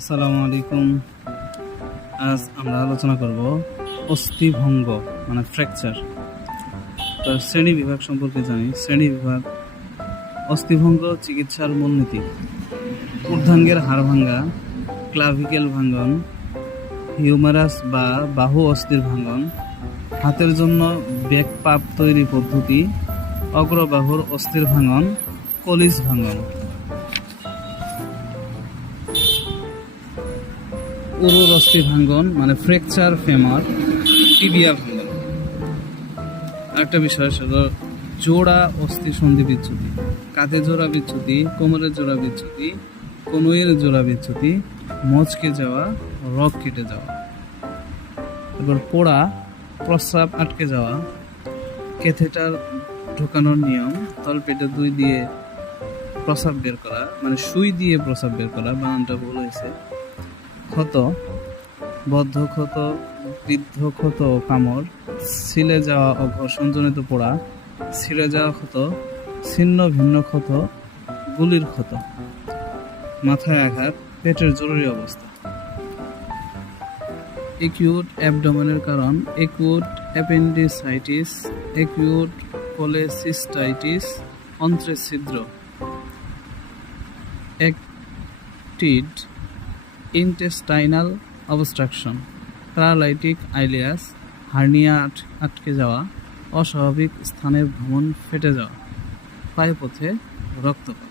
আসসালামু আলাইকুম। আজ আমরা আলোচনা করব অস্থিভঙ্গ মানে ফ্র্যাকচার তো শ্রেণি বিভাগ সম্পর্কে জানি। শ্রেণি বিভাগ, অস্থিভঙ্গ চিকিৎসার মূলনীতি। ঊর্ধ্বাঙ্গের হাড় ভাঙ্গা ক্লাভিকেল ভাঙ্গন হিউমারাস বা বাহু অস্থির ভাঙ্গন, হাতের জন্য ব্যাক পাপ তৈরি পদ্ধতি, অগ্রবাহুর অস্থির ভাঙ্গন কলিজ ভাঙন উরুর অস্থি ভাঙ্গন মানে ফ্র্যাকচার ফেমার টিবিয়া ভাঙ্গন। আরেকটা বিষয় সেটা জোড়া অস্থি সন্ধি বিচ্যুতি, কাঁধে জোড়া বিচ্যুতি কোমরের জোড়া বিচ্যুতি, কনুইয়ের জোড়া বিচ্যুতি মচকে যাওয়া রক কেটে যাওয়া। এবার পোড়া, প্রস্রাব আটকে যাওয়া, ক্যাথেটার ঢোকানোর নিয়ম, তলপেটে দুই দিয়ে প্রস্রাব বের করা মানে সুই দিয়ে প্রস্রাব বের করা, বানানটা ভুল হয়েছে। ক্ষত, বদ্ধ ক্ষত, বৃদ্ধ ক্ষত কামড় ছিলে যাওয়া ও ঘর্ষণজনিত পোড়া ছিঁড়ে যাওয়া ক্ষত, ছিন্ন ভিন্ন ক্ষত, গুলির ক্ষত। মাথায় আঘাত, পেটের জরুরি অবস্থা। একিউট অ্যাবডোমেনের কারণ, একিউট অ্যাপেন্ডিসাইটিস, একিউট কোলেসিস্টাইটিস, অন্ত্রের ছিদ্র। Acute intestinal obstruction paralytic ileus hernia আটকে যাওয়া অস্বাভাবিক স্থানের ভ্রমণ ফেটে যাওয়া পায়ুপথে রক্তপাত।